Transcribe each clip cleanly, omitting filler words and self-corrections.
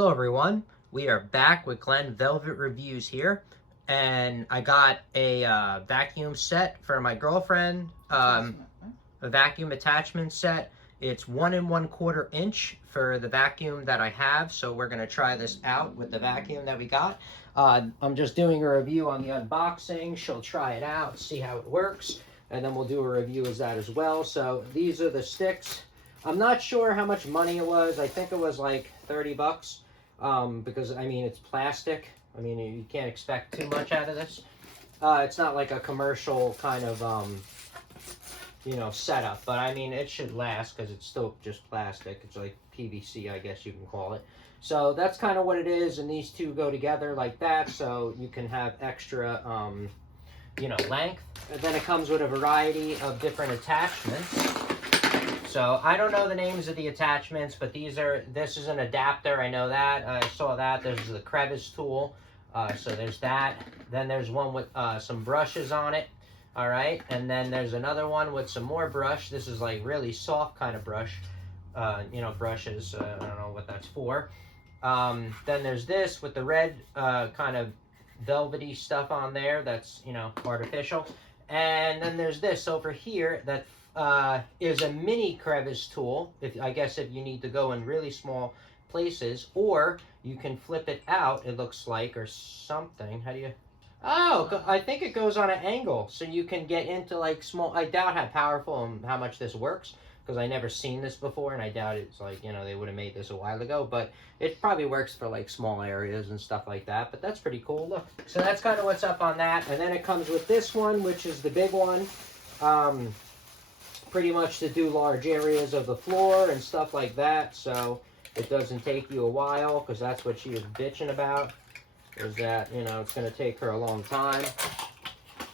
Hello everyone, we are back with Glenn Velvet Reviews here, and I got a vacuum set for my girlfriend, a vacuum attachment set. It's 1 1/4 inch for the vacuum that I have, so we're going to try this out with the vacuum that we got. I'm just doing a review on the unboxing. She'll try it out, see how it works, and then we'll do a review of that as well. So these are the sticks. I'm not sure how much money it was. I think it was like 30 bucks because, I mean, it's plastic. I mean, you can't expect too much out of this. It's not like a commercial kind of, you know, setup. But, I mean, it should last because it's still just plastic. It's like PVC, I guess you can call it. So that's kind of what it is. And these two go together like that. So you can have extra, you know, length. And then it comes with a variety of different attachments. So I don't know the names of the attachments, but this is an adapter. I know that. I saw that. There's the crevice tool. So there's that. Then there's one with some brushes on it. All right. And then there's another one with some more brush. This is like really soft kind of brush. You know, brushes. I don't know what that's for. Then there's this with the red kind of velvety stuff on there. That's, you know, artificial. And then there's this over here that is a mini crevice tool, I guess if you need to go in really small places, or you can flip it out, it looks like, or something. How do you... Oh, I think it goes on an angle, so you can get into like small... I doubt how powerful and how much this works, because I never seen this before, and I doubt it's like, you know, they would have made this a while ago, but it probably works for like small areas and stuff like that. But that's pretty cool. Look, so that's kind of what's up on that. And then it comes with this one, which is the big one. Pretty much to do large areas of the floor and stuff like that, so it doesn't take you a while, because that's what she was bitching about, is that, you know, it's going to take her a long time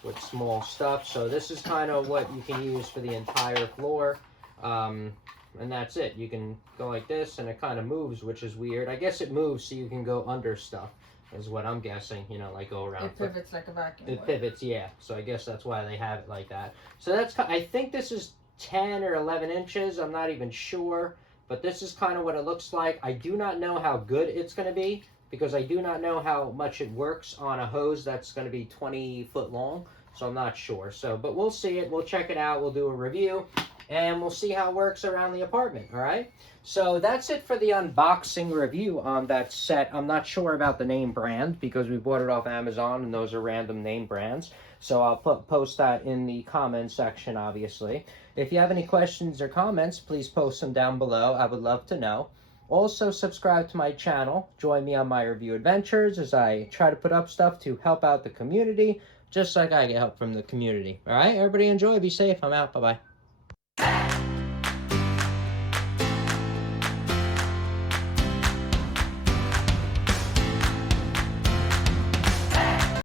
with small stuff. So this is kind of what you can use for the entire floor, and that's it. You can go like this, and it kind of moves, which is weird. I guess it moves so you can go under stuff, is what I'm guessing, you know, like go around. It pivots like a vacuum. It pivots, yeah. So I guess that's why they have it like that. So that's, I think this is 10 or 11 inches. I'm not even sure. But this is kind of what it looks like. I do not know how good it's going to be, because I do not know how much it works on a hose that's going to be 20 foot long. So I'm not sure. So, but we'll see it. We'll check it out. We'll do a review. And we'll see how it works around the apartment, all right? So that's it for the unboxing review on that set. I'm not sure about the name brand, because we bought it off Amazon, and those are random name brands. So I'll post that in the comment section, obviously. If you have any questions or comments, please post them down below. I would love to know. Also, subscribe to my channel. Join me on my review adventures as I try to put up stuff to help out the community, just like I get help from the community. All right, everybody enjoy. Be safe. I'm out. Bye-bye.